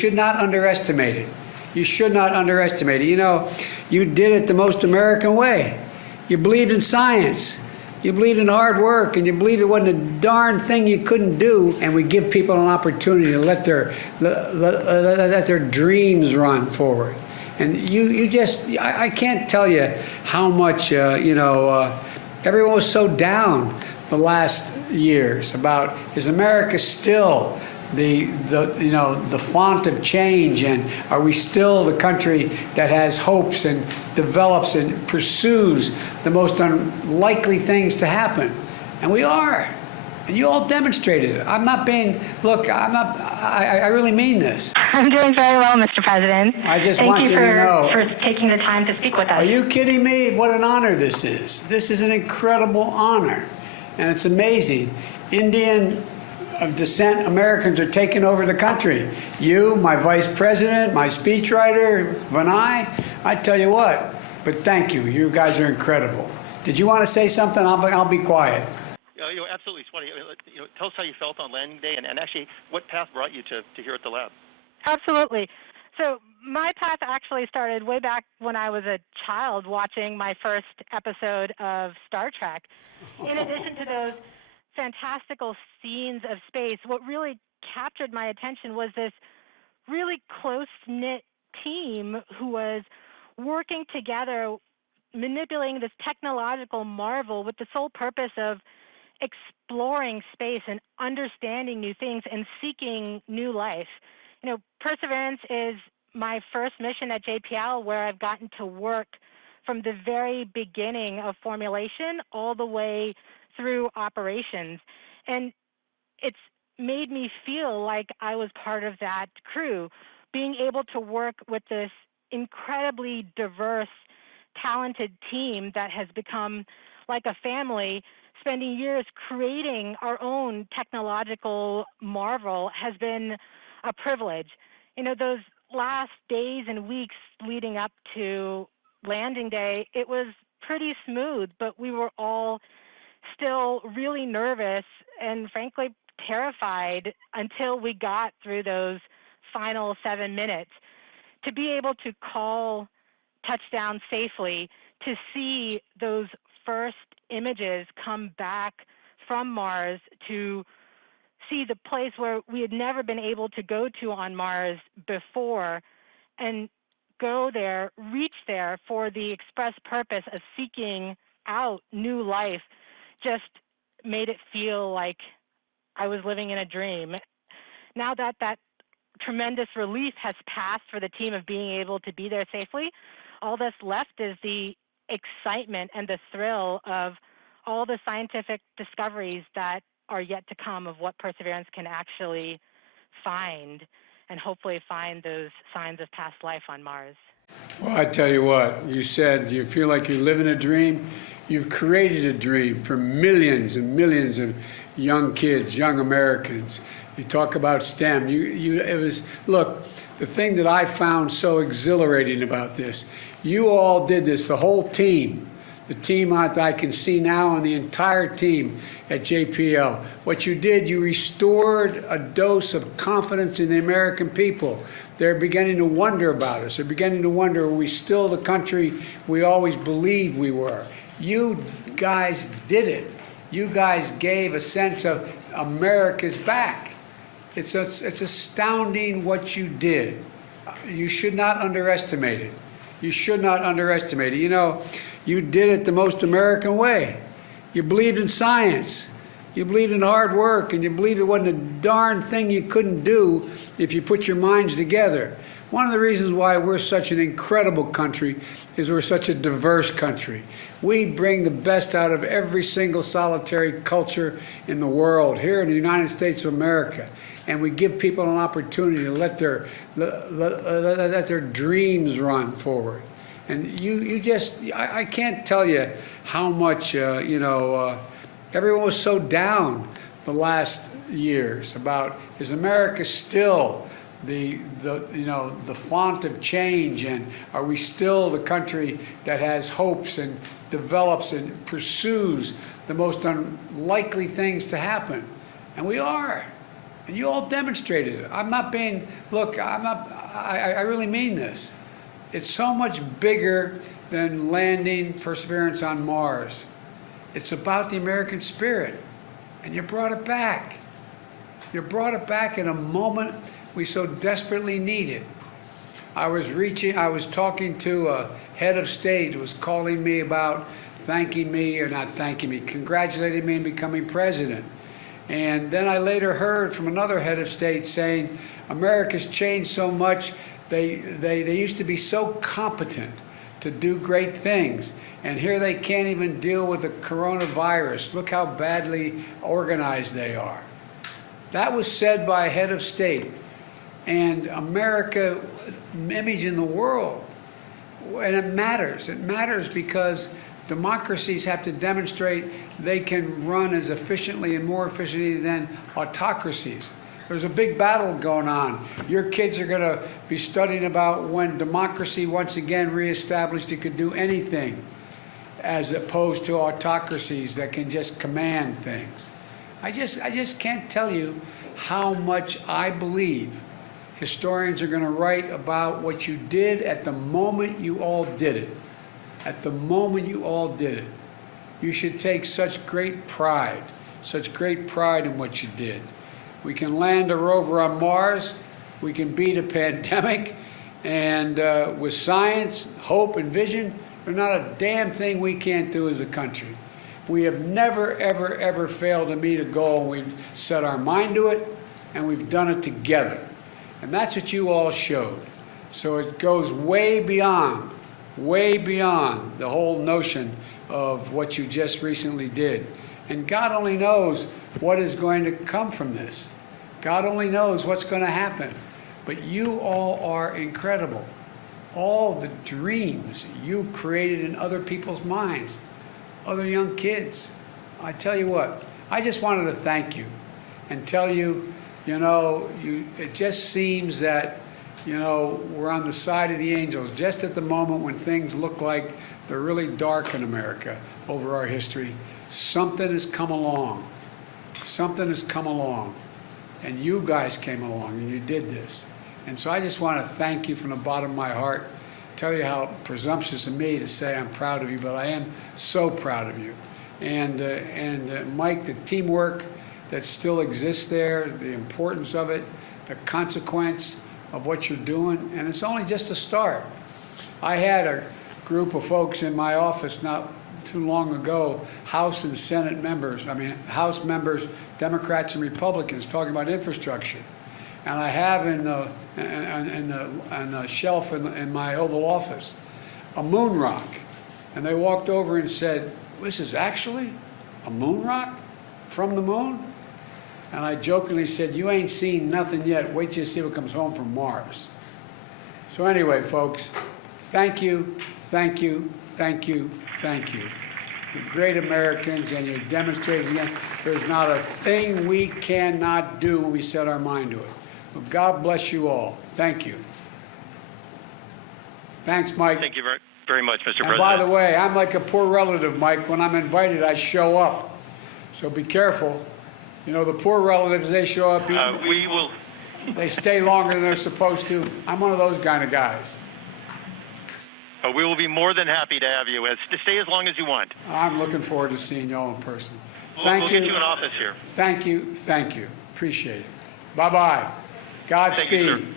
Should not underestimate it. You should not underestimate it. You know, you did it the most American way. You believed in science. You believed in hard work, and you believed there wasn't a darn thing you couldn't do. And we give people an opportunity to let their dreams run forward. And you just, I can't tell you how much, everyone was so down the last years about, is America still the font of change, and are we still the country that has hopes and develops and pursues the most unlikely things to happen? And we are. And you all demonstrated it. I'm not being, look, I really mean this. I'm doing very well, Mr. President. I just want you to know. Thank you for taking the time to speak with us. Are you kidding me? What an honor this is. This is an incredible honor. And it's amazing. Indian of descent Americans are taking over the country. You, my vice president, my speechwriter, Vinay, I tell you what, but thank you. You guys are incredible. Did you want to say something? I'll be quiet. Absolutely, Swati. Tell us how you felt on landing day, and actually what path brought you to here at the lab. Absolutely. So my path actually started way back when I was a child watching my first episode of Star Trek. In addition to those fantastical scenes of space, what really captured my attention was this really close-knit team who was working together, manipulating this technological marvel with the sole purpose of exploring space and understanding new things and seeking new life. Perseverance is my first mission at JPL, where I've gotten to work from the very beginning of formulation all the way through operations. And it's made me feel like I was part of that crew, being able to work with this incredibly diverse, talented team that has become like a family. Spending years creating our own technological marvel has been a privilege. Those last days and weeks leading up to landing day, it was pretty smooth, but we were all still really nervous and frankly terrified until we got through those final 7 minutes. To be able to call touchdown safely, to see those first images come back from Mars, to see the place where we had never been able to go to on Mars before, and go there, reach there for the express purpose of seeking out new life, just made it feel like I was living in a dream. Now that that tremendous relief has passed for the team of being able to be there safely, all that's left is the excitement and the thrill of all the scientific discoveries that are yet to come of what Perseverance can actually find, and hopefully find those signs of past life on Mars. Well, I tell you what, you said you feel like you're living a dream. You've created a dream for millions and millions of young kids, young Americans. You talk about STEM. Look, the thing that I found so exhilarating about this, you all did this, the whole team. The team I can see now, and the entire team at JPL. What you did, you restored a dose of confidence in the American people. They're beginning to wonder about us. They're beginning to wonder, are we still the country we always believed we were? You guys did it. You guys gave a sense of America's back. It's astounding what you did. You should not underestimate it. You should not underestimate it. You did it the most American way. You believed in science. You believed in hard work, and you believed there wasn't a darn thing you couldn't do if you put your minds together. One of the reasons why we're such an incredible country is we're such a diverse country. We bring the best out of every single solitary culture in the world, here in the United States of America. And we give people an opportunity to let their dreams run forward. And I can't tell you how much, everyone was so down the last years about, is America still the font of change, and are we still the country that has hopes and develops and pursues the most unlikely things to happen? And we are. And you all demonstrated it. I'm not being, look, I really mean this. It's so much bigger than landing Perseverance on Mars. It's about the American spirit. And you brought it back. You brought it back in a moment we so desperately needed. I was talking to a head of state who was calling me about thanking me, or not thanking me, congratulating me in becoming president. And then I later heard from another head of state saying, America's changed so much, they used to be so competent to do great things. And here they can't even deal with the coronavirus. Look how badly organized they are. That was said by a head of state. And America, image in the world. And it matters. It matters because democracies have to demonstrate they can run as efficiently and more efficiently than autocracies. There's a big battle going on. Your kids are going to be studying about when democracy once again reestablished, it could do anything, as opposed to autocracies that can just command things. I just can't tell you how much I believe historians are going to write about what you did at the moment you all did it. At the moment you all did it. You should take such great pride in what you did. We can land a rover on Mars, we can beat a pandemic, and with science, hope, and vision, there's not a damn thing we can't do as a country. We have never, ever, ever failed to meet a goal. We've set our mind to it, and we've done it together. And that's what you all showed. So it goes way beyond the whole notion of what you just recently did. And God only knows what is going to come from this. God only knows what's going to happen. But you all are incredible. All the dreams you've created in other people's minds, other young kids. I tell you what, I just wanted to thank you and tell you, it just seems that, we're on the side of the angels just at the moment when things look like they're really dark in America over our history. Something has come along. Something has come along. And you guys came along and you did this. And so I just want to thank you from the bottom of my heart, tell you how presumptuous of me to say I'm proud of you, but I am so proud of you. And Mike, the teamwork that still exists there, the importance of it, the consequence of what you're doing, and it's only just a start. I had a group of folks in my office not too long ago, House and Senate members, House members, Democrats and Republicans, talking about infrastructure. And I have in the shelf in my Oval Office a moon rock. And they walked over and said, this is actually a moon rock from the moon? And I jokingly said, you ain't seen nothing yet. Wait till you see what comes home from Mars. So anyway, folks, thank you, thank you, thank you, thank you. You're great Americans, and you're demonstrating again, there's not a thing we cannot do when we set our mind to it. Well, God bless you all. Thank you. Thanks, Mike. Thank you very much, Mr. President. And by the way, I'm like a poor relative, Mike. When I'm invited, I show up. So be careful. The poor relatives, they show up. We will. They stay longer than they're supposed to. I'm one of those kind of guys. We will be more than happy to have you. Stay as long as you want. I'm looking forward to seeing you all in person. We'll get you an office here. Thank you. Thank you. Appreciate it. Bye-bye. Godspeed. Thank you, sir.